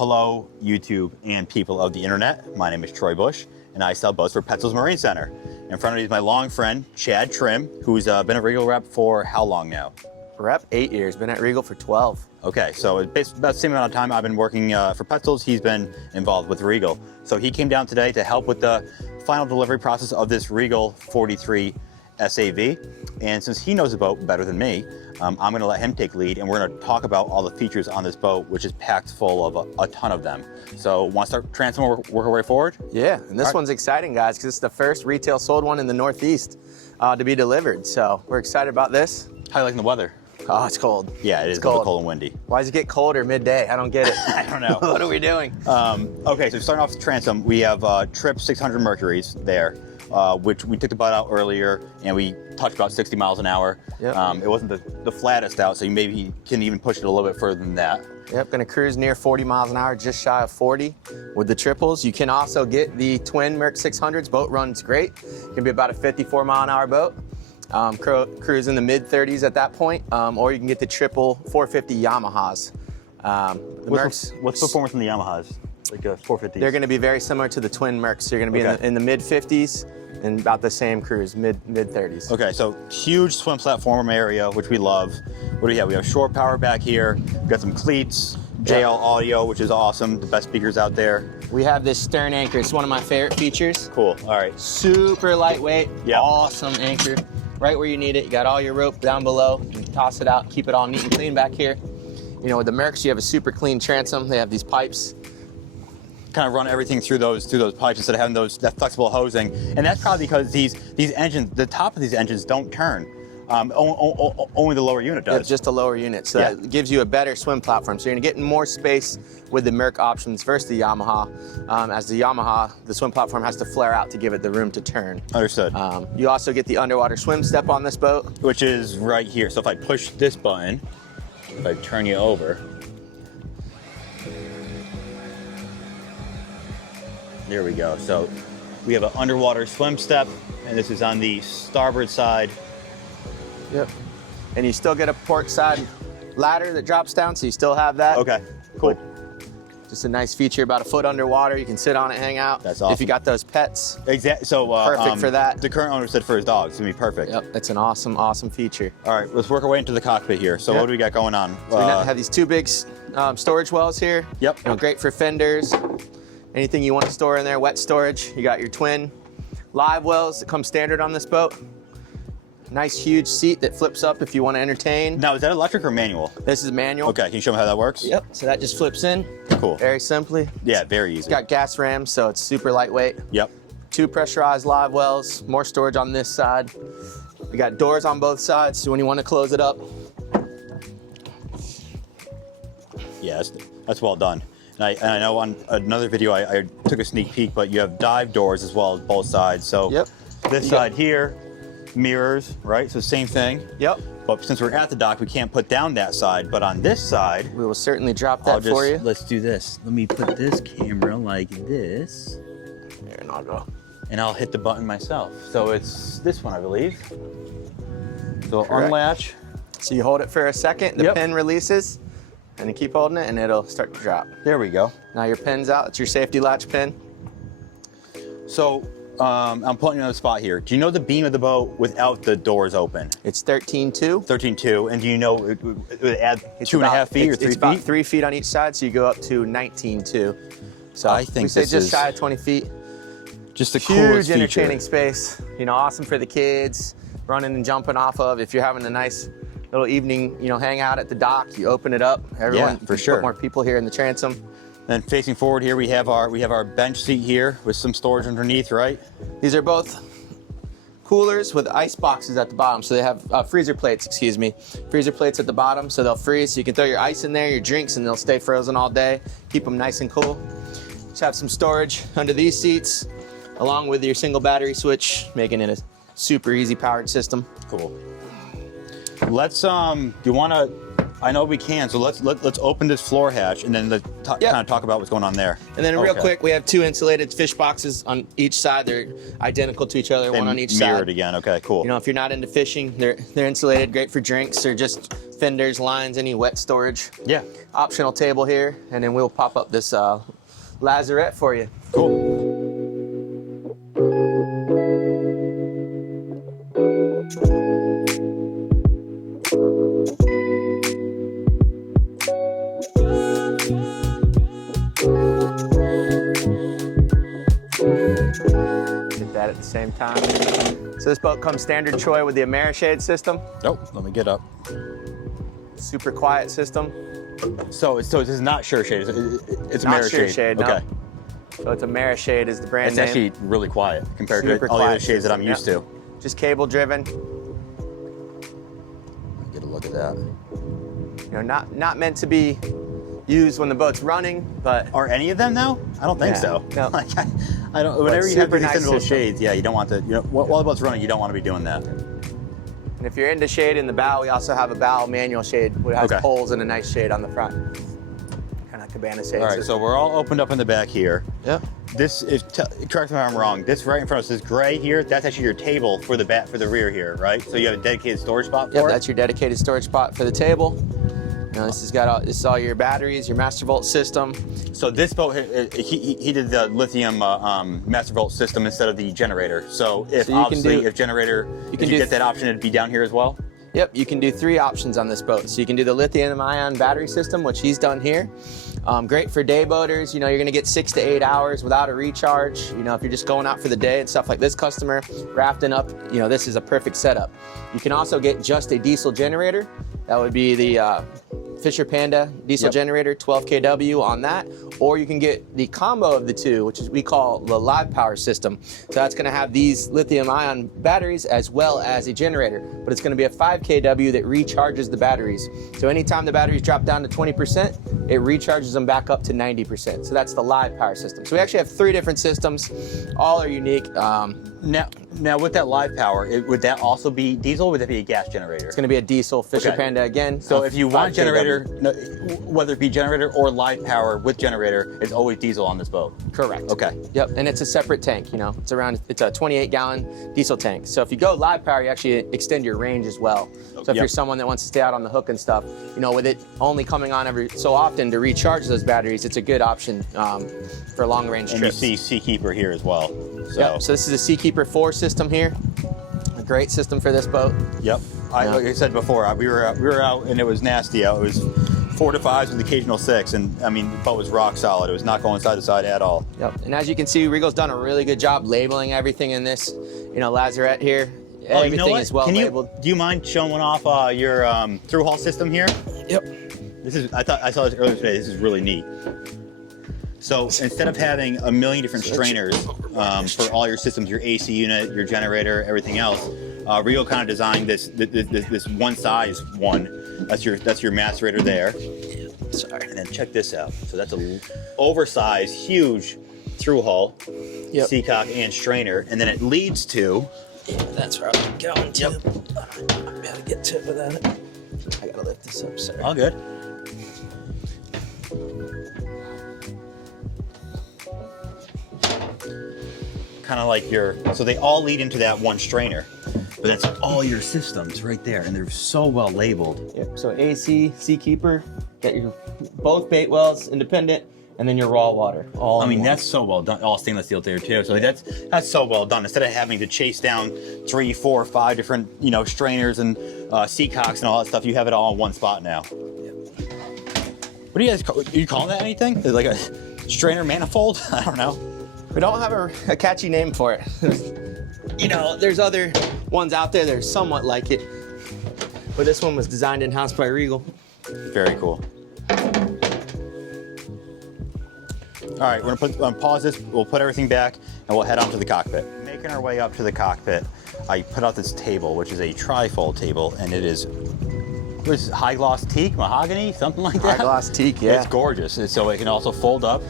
Hello, YouTube and people of the internet. My name is Troy Bush, and I sell boats for Petzl's Marine Center. In front of me is my long friend, Chad Trim, who's been a Regal rep for how long now? Rep, 8 years, been at Regal for 12. Okay, so it's basically about the same amount of time I've been working for Petzl's. He's been involved with Regal. So he came down today to help with the final delivery process of this Regal 43 SAV. And since he knows the boat better than me, I'm gonna let him take lead, and we're gonna talk about all the features on this boat, which is packed full of a ton of them. So want to start transom work our way forward? Yeah, and this one's exciting, guys, because it's the first retail sold one in the Northeast to be delivered. So we're excited about this. How you liking the weather? Oh, it's cold. Yeah, it is cold. Cold and windy. Why does it get colder midday? I don't get it. I don't know. What are we doing? Okay, so starting off with transom, we have Trip 600 Mercuries there, which we took the butt out earlier, and we touched about 60 miles an hour. Yep. It wasn't the flattest out, so you maybe can even push it a little bit further than that. Yep, gonna cruise near 40 miles an hour, just shy of 40 with the triples. You can also get the twin Merc 600s. Boat runs great. It can be about a 54 mile an hour boat. Cruise in the mid 30s at that point, or you can get the triple 450 Yamahas. What's the performance in the Yamahas? Like a 450? They're going to be very similar to the twin Mercs. So you're going to be in the mid 50s and about the same cruise, mid 30s. Okay, so huge swim platform area, which we love. What do we have? We have shore power back here. We've got some cleats, JL audio, which is awesome. The best speakers out there. We have this stern anchor. It's one of my favorite features. Cool. All right. Super lightweight. Yeah. Awesome anchor. Right where you need it. You got all your rope down below. You can toss it out, keep it all neat and clean back here. You know, with the Mercs, you have a super clean transom. They have these pipes. Kind of run everything through those pipes instead of having that flexible hosing, and that's probably because these engines, the top of these engines don't turn. Only the lower unit does. It's just a lower unit, so that gives you a better swim platform. So you're gonna get more space with the Merc options versus the Yamaha. As the Yamaha, the swim platform has to flare out to give it the room to turn. Understood. You also get the underwater swim step on this boat, which is right here. So if I push this button, if I turn you over, there we go. So we have an underwater swim step, and this is on the starboard side. Yep. And you still get a port side ladder that drops down, so you still have that. Okay, cool. Just a nice feature, about a foot underwater. You can sit on it, hang out. That's awesome. If you got those pets. Exactly. So perfect for that. The current owner said for his dog, it's gonna be perfect. Yep, it's an awesome, awesome feature. All right, let's work our way into the cockpit here. So what do we got going on? So we have these two big storage wells here. Yep. You know, great for fenders. Anything you want to store in there, wet storage. You got your twin live wells that come standard on this boat. Nice huge seat that flips up if you want to entertain. Now, is that electric or manual? This is manual. Okay, can you show me how that works? Yep, so that just flips in. Cool. Very simply. Yeah, very easy. It's got gas rams, so it's super lightweight. Yep. 2 pressurized live wells, more storage on this side. We got doors on both sides, so when you want to close it up. Yeah, that's well done. And I know on another video I took a sneak peek, but you have dive doors as well as both sides. So this side here, mirrors, right? So same thing. Yep. But since we're at the dock, we can't put down that side. But on this side, we will certainly drop that for you. Let's do this. Let me put this camera like this. There, and I'll go. And I'll hit the button myself. So it's this one, I believe. So Correct. Unlatch. So you hold it for a second, the pin releases, and you keep holding it, and it'll start to drop. There we go. Now your pin's out. It's your safety latch pin. So I'm putting you on the spot here. Do you know the beam of the boat without the doors open? It's 13.2. 13.2, and do you know it would add It's 2.5 feet or 3 feet? It's about 3 feet on each side, so you go up to 19.2. So I think we say this just is shy of 20 feet. Just the coolest Huge feature. entertaining space. You know, awesome for the kids, running and jumping off of. If you're having a nice little evening, you know, hang out at the dock, you open it up. Everyone, for sure. Put more people here in the transom. Then facing forward here, we have our bench seat here with some storage underneath, right? These are both coolers with ice boxes at the bottom. So they have freezer plates, excuse me. Freezer plates at the bottom, so they'll freeze. So you can throw your ice in there, your drinks, and they'll stay frozen all day. Keep them nice and cool. Just have some storage under these seats, along with your single battery switch, making it a super easy powered system. Cool. Let's do you want to? I know we can. So let's open this floor hatch, and then kind of talk about what's going on there. And then real quick, we have 2 insulated fish boxes on each side. They're identical to each other, one on each side. Mirrored again. Okay, cool. You know, if you're not into fishing, they're insulated, great for drinks. They're just fenders, lines, any wet storage. Yeah. Optional table here, and then we'll pop up this Lazarette for you. Cool. Did that at the same time. So this boat comes standard Troy with the Amerishade system. Oh, let me get up. Super quiet system. So this is not sure shade. It's Not Amerishade. sure shade, no. Okay. So it's Amerishade is the brand It's name. actually really quiet compared Super to all the other quiet shades that I'm system, used to. Just cable driven. Get a look at that. You know, not meant to be used when the boat's running, but Are any of them though? I don't think Yeah, so. no. Like, I don't. Whenever you have super these nice little system. shades, yeah, you don't want to. You know, while the boat's running, you don't want to be doing that. and if you're into shade in the bow, we also have a bow manual shade which has Okay. poles and a nice shade on the front. Kind of cabana shade. All right, so we're all opened up in the back here. Yep. This is, correct me if I'm wrong, this right in front of us, this gray here, that's actually your table for the rear here, right? So you have a dedicated storage spot Yep, for it? that's your dedicated storage spot for the table. Now this has got this is all your batteries, your master volt system. So this boat, he did the lithium master volt system instead of the generator. So if So you can obviously, do- if generator, you if can you do get that option, it'd be down here as well? Yep, you can do 3 options on this boat. So you can do the lithium-ion battery system, which he's done here. Great for day boaters. You know, you're gonna get 6 to 8 hours without a recharge. You know, if you're just going out for the day and stuff like this customer, rafting up, you know, this is a perfect setup. You can also get just a diesel generator. That would be the Fisher Panda diesel generator, 12 kW on that. Or you can get the combo of the 2, which is we call the live power system. So that's gonna have these lithium-ion batteries as well as a generator, but it's gonna be a 5 kW that recharges the batteries. So anytime the batteries drop down to 20%, it recharges them back up to 90%. So that's the live power system. So we actually have 3 different systems. All are unique. Now with that live power, would that also be diesel or would that be a gas generator? It's gonna be a diesel Fisher Okay. Panda again. So if you 5 want kW. generator, no, whether it be generator or live power with generator, it's always diesel on this boat. Correct. Okay. Yep, and it's a separate tank, you know. It's a 28-gallon diesel tank. So if you go live power, you actually extend your range as well. So if Yep. you're someone that wants to stay out on the hook and stuff, you know, with it only coming on every so often to recharge those batteries, it's a good option for long range And trips. you see Seakeeper here as well. So, Yep, so this is a Seakeeper 4 system here. A great system for this boat. yep. Like I said before, we were out and it was nasty out. It was 4 to 5s with occasional 6, and I mean, the boat was rock solid. It was not going side to side at all. Yep, and as you can see, Regal's done a really good job labeling everything in this, you know, Lazarette here. Oh, Everything you know what? is well labeled. Do you mind showing off your through hull system here? Yep. This is I saw this earlier today. This is really neat. So instead of having a million different strainers for all your systems, your AC unit, your generator, everything else, Regal kind of designed this one size one. That's your macerator there. Sorry. And then check this out. So that's a oversized, huge through hull, Yep. seacock and strainer, and then it leads to. Yeah, that's where I'm going to. I gotta get to it without it. I gotta lift this up, sorry. All good. Kind of like so they all lead into that one strainer, but that's all your systems right there, and they're so well labeled. Yep, so AC, Seakeeper, got your both bait wells independent, and then your raw water. All I mean, in one. that's so well done. All stainless steel there too. So that's so well done. Instead of having to chase down 3, 4, 5 different strainers and seacocks and all that stuff, you have it all in one spot now. What do you guys call? Are you calling that anything? Is it like a strainer manifold? I don't know. We don't have a catchy name for it. You know, there's other ones out there that are somewhat like it, but this one was designed in-house by Regal. Very cool. All right, we're gonna pause this. We'll put everything back, and we'll head on to the cockpit. Making our way up to the cockpit, I put out this table, which is a trifold table, and it is high gloss teak, mahogany, something like that. High gloss teak, yeah. It's gorgeous. So it can also fold up,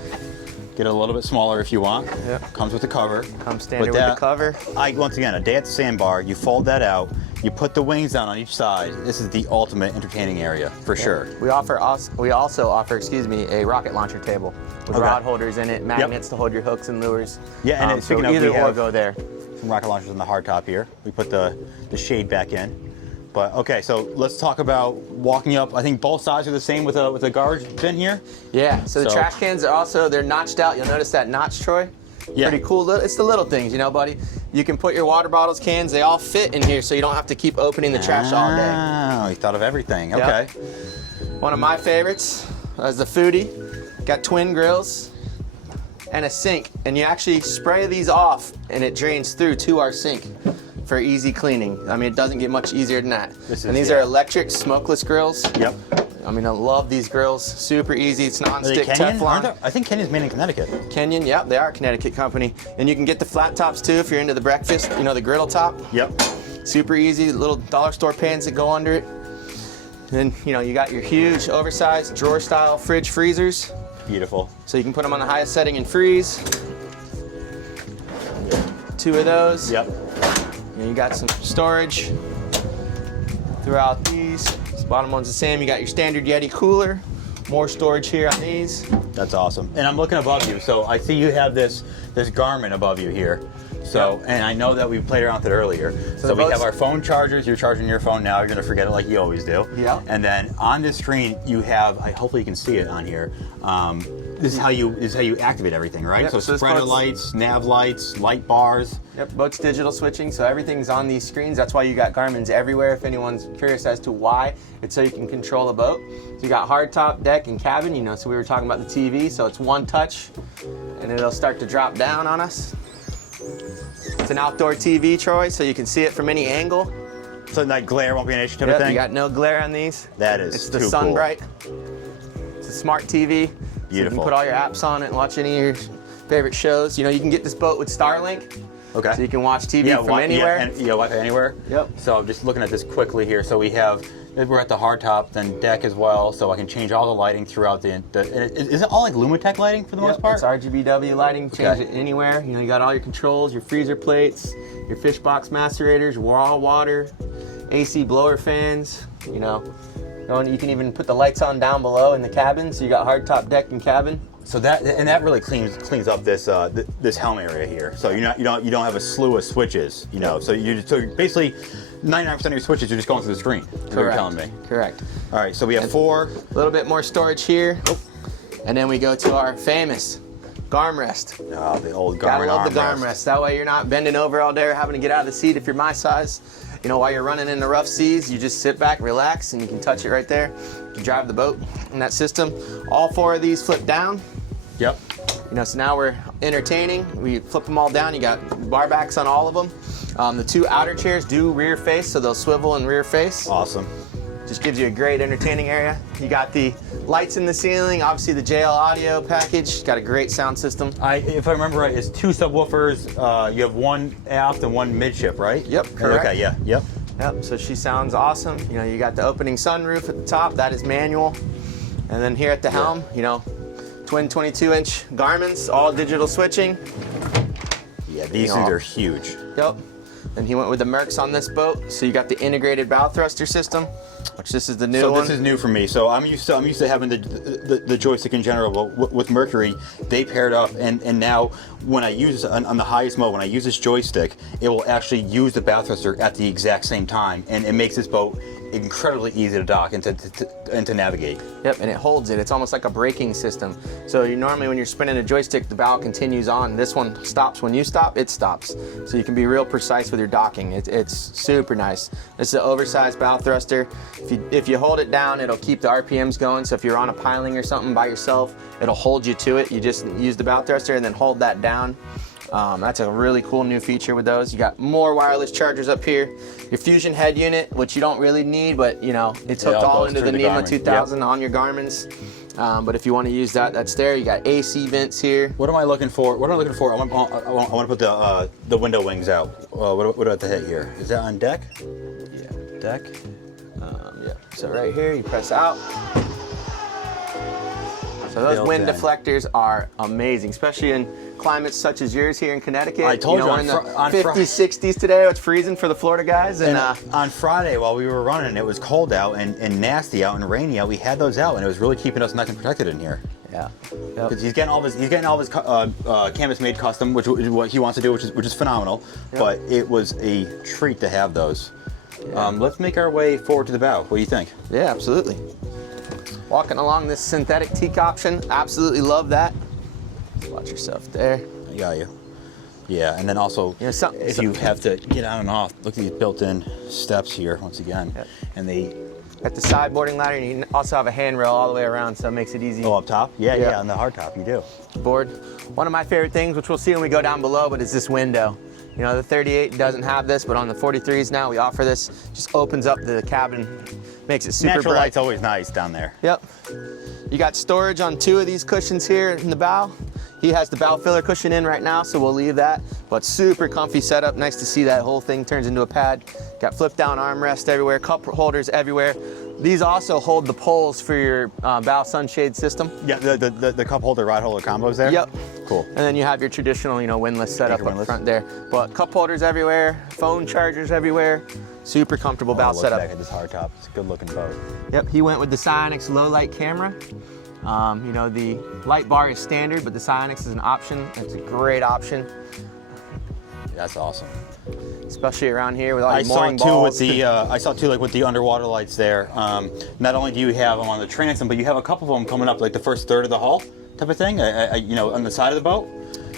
get it a little bit smaller if you want. Yep. Comes with the cover. Comes standard with the cover. Once again, a day at the sandbar, you fold that out, You put the wings down on each side. This is the ultimate entertaining area for sure. We also offer, excuse me, a rocket launcher table with rod holders in it, magnets to hold your hooks and lures. Yeah, and so either or go there. Some rocket launchers on the hard top here. We put the shade back in. But okay, so let's talk about walking up. I think both sides are the same with a guard bin here. Yeah. So the trash cans are also, they're notched out. You'll notice that notch, Troy. Yeah. Pretty cool. It's the little things, you know, buddy. You can put your water bottles, cans, they all fit in here so you don't have to keep opening the trash all day. Oh, you thought of everything. Yep. Okay. One of my favorites is the foodie. Got twin grills and a sink. And you actually spray these off and it drains through to our sink for easy cleaning. I mean, it doesn't get much easier than that. These are electric smokeless grills. Yep. I mean, I love these grills. Super easy. It's non-stick Teflon. I think Kenyon's made in Connecticut. Kenyon, yep, they are a Connecticut company. And you can get the flat tops too if you're into the breakfast, you know, the griddle top. Yep. Super easy, little dollar store pans that go under it. And you know, you got your huge oversized drawer style fridge freezers. Beautiful. So you can put them on the highest setting and freeze. 2 of those. Yep. And you got some storage throughout these. This bottom one's the same. You got your standard Yeti cooler. More storage here on these. That's awesome. And I'm looking above you, so I see you have this Garmin above you here. So, and I know that we played around with it earlier. So we have our phone chargers. You're charging your phone now. You're gonna forget it like you always do. Yeah. And then on this screen, you have. Hopefully you can see it on here. This is how you activate everything, right? Yep. So spreader lights, nav lights, light bars. Yep, boat's digital switching, so everything's on these screens. That's why you got Garmin's everywhere. If anyone's curious as to why, it's so you can control the boat. So you got hardtop, deck, and cabin. You know, so we were talking about the TV. So it's one touch, and it'll start to drop down on us. It's an outdoor TV, Troy, so you can see it from any angle. So that glare won't be an issue type of thing? You got no glare on these. That is It's the too sun cool. bright. It's a smart TV. Beautiful. So you can put all your apps on it and watch any of your favorite shows. You know, you can get this boat with Starlink. Okay. So you can watch TV from anywhere. Yeah, Wi-Fi anywhere. Yep. So I'm just looking at this quickly here. So we're at the hardtop, then deck as well. So I can change all the lighting throughout is it all like Lumitech lighting for the most part? It's RGBW lighting. Change it anywhere. You know, you got all your controls, your freezer plates, your fish box macerators, raw water, AC blower fans. You know, you can even put the lights on down below in the cabin. So you got hardtop, deck, and cabin. So that really cleans up this this helm area here. So you don't have a slew of switches. You know, so basically 99% of your switches are just going through the screen. Correct. You're telling me. Correct. All right. So we have 4. A little bit more storage here, and then we go to our famous armrest. Oh, the old Garmin Gotta love the armrest. armrest. That way you're not bending over all day or having to get out of the seat if you're my size. You know, while you're running in the rough seas, you just sit back, relax, and you can touch it right there. You can drive the boat in that system. All 4 of these flip down. Yep. You know, so now we're entertaining. We flip them all down. You got bar backs on all of them. The 2 outer chairs do rear face, so they'll swivel and rear face. Awesome. Just gives you a great entertaining area. You got the lights in the ceiling, obviously the JL audio package. Got a great sound system. If I remember right, it's 2 subwoofers. You have 1 aft and 1 midship, right? Yep, correct. Okay, yeah, yep. Yep, so she sounds awesome. You know, you got the opening sunroof at the top. That is manual. And then here at the helm, you know, twin 22-inch Garmin's, all digital switching. Yeah, these things are huge. Yep. Then he went with the Mercs on this boat. So you got the integrated bow thruster system, which this is the new one. So this is new for me. So I'm used to having the joystick in general, but with Mercury, they paired up, and now when I use on the highest mode, when I use this joystick, it will actually use the bow thruster at the exact same time, and it makes this boat incredibly easy to dock and to navigate. Yep, and it holds it. It's almost like a braking system. So you normally, when you're spinning a joystick, the bow continues on. This one stops when you stop, it stops. So you can be real precise with your docking. It's super nice. This is an oversized bow thruster. If you hold it down, it'll keep the RPMs going. So if you're on a piling or something by yourself, it'll hold you to it. You just use the bow thruster and then hold that down. That's a really cool new feature with those. You got more wireless chargers up here. Your Fusion head unit, which you don't really need, but you know, it's hooked all into the NEMA 2000 on your Garmin's. But if you want to use that, that's there. You got AC vents here. What am I looking for? I want to put the window wings out. What do I have to hit here? Is that on deck? Yeah. Deck? Yeah. So right here, you press out. So those built wind in. deflectors are amazing, especially in climates such as yours here in Connecticut. I told you, we're on in the on 50s, 60s today. It's freezing for the Florida guys. And on Friday, while we were running, it was cold out and nasty out and rainy out. We had those out, and it was really keeping us nice and protected in here. yeah. Because he's getting all his canvas made custom, which is what he wants to do, which is phenomenal. Yep. But it was a treat to have those. Let's make our way forward to the bow. What do you think? Yeah, absolutely. Walking along this synthetic teak option, absolutely love that. Watch yourself there. I got you. Yeah, and then also, if you have to get on and off, look at these built-in steps here once again, Yep. and they. At the sideboarding ladder, and you also have a handrail all the way around, so it makes it easy. Oh, up top? Yeah, Yeah. yeah, on the hard top you do. Board. One of my favorite things, which we'll see when we go down below, but is this window. You know, the 38 doesn't have this, but on the 43s now we offer this. Just opens up the cabin, makes it super Natural bright. light's always nice down there. Yep. You got storage on 2 of these cushions here in the bow. He has the bow filler cushion in right now, so we'll leave that. But super comfy setup. Nice to see that whole thing turns into a pad. Got flip down armrest everywhere, cup holders everywhere. These also hold the poles for your bow sunshade system. Yeah, the cup holder, rod holder combos there? Yep. Cool. And then you have your traditional, windlass setup Anchor up windlass. front there. But cup holders everywhere, phone chargers everywhere. Super comfortable bow Look setup. back at this hard top. It's a good looking boat. Yep, he went with the Sionix low light camera. The light bar is standard, but the Sionix is an option. It's a great option, That's awesome. especially around here with all I your saw mooring too balls. with the I saw too like with the underwater lights there. Not only do you have them on the transom, but you have a couple of them coming up like the first third of the hull type of thing. On the side of the boat,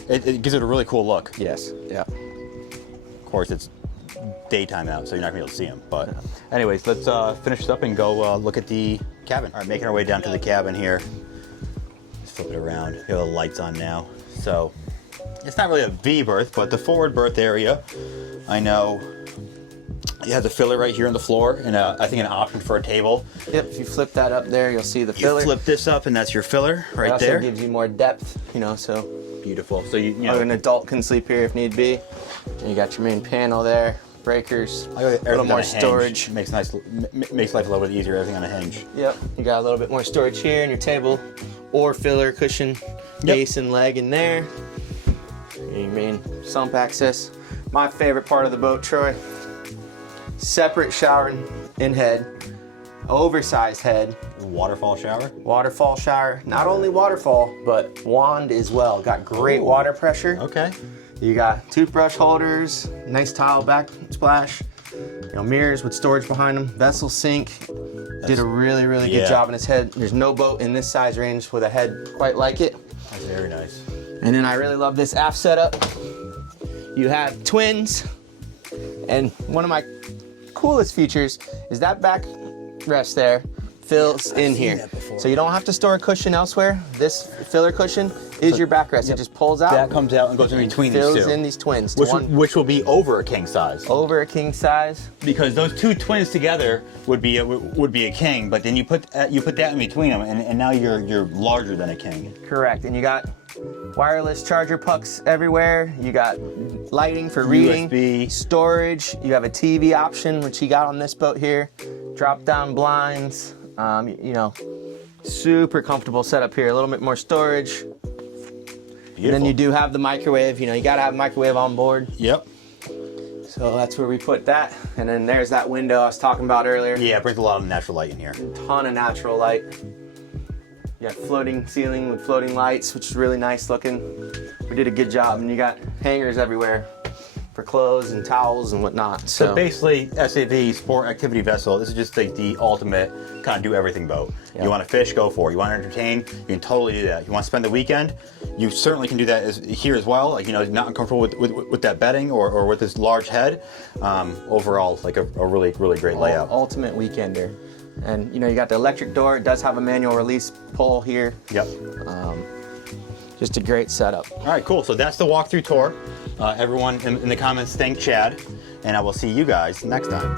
it gives it a really cool look. Yes, yeah. Of course, it's daytime out, so you're not gonna be able to see them. But anyways, let's finish this up and go look at the cabin. All right, making our way down to the cabin here. Let's flip it around. We have the lights on now. So it's not really a V berth, but the forward berth area, I know it has a filler right here on the floor, and I think an option for a table. Yep, if you flip that up there, you'll see the You filler. flip this up, and that's your filler It right also there. gives you more depth, so Beautiful. So you an adult can sleep here if need be. And you got your main panel there, breakers, a little more storage. Makes life a little bit easier. Everything on a hinge. Yep, you got a little bit more storage here in your table, or filler cushion, base and leg in there. Your main sump access. My favorite part of the boat, Troy. Separate shower in head, oversized head, Waterfall shower. waterfall shower. Not only waterfall, but wand as well. Got great Ooh. water pressure. Okay. You got toothbrush holders, nice tile backsplash, mirrors with storage behind them, vessel sink. Did a really, really good Yeah. job in his head. There's no boat in this size range with a head quite like it. That's very nice. And then I really love this aft setup. You have twins, and one of my coolest features is that back rest there fills in seen here. that before. So you don't have to store a cushion elsewhere. This filler cushion is your backrest. It just pulls out. That comes out and goes in between these fills two. in these twins. to Which will be over a king size. over a king size. Because those two twins together would be a king, but then you put that in between them, and now you're larger than a king. Correct. And you got wireless charger pucks everywhere. You got lighting for reading, USB. storage. You have a TV option, which you got on this boat here. Drop down blinds. Super comfortable setup here. A little bit more storage. Beautiful. And then you do have the microwave. You got to have a microwave on board. Yep. So that's where we put that. And then there's that window I was talking about earlier. Yeah, it brings a lot of natural light in here. Ton of natural light. You got floating ceiling with floating lights, which is really nice looking. We did a good job. And you got hangers everywhere for clothes and towels and whatnot. So basically, SAV, sport activity vessel, this is just like the ultimate kind of do everything boat. Yeah. You want to fish, go for it. You want to entertain, you can totally do that. You want to spend the weekend, you certainly can do that here as well. Like, not uncomfortable with that bedding or with this large head. Overall, like a really, really great layout. Ultimate weekender. And you got the electric door. It does have a manual release pull here. Yep. Just a great setup. All right, cool. So that's the walkthrough tour. Everyone in the comments, thank Chad, and I will see you guys next time.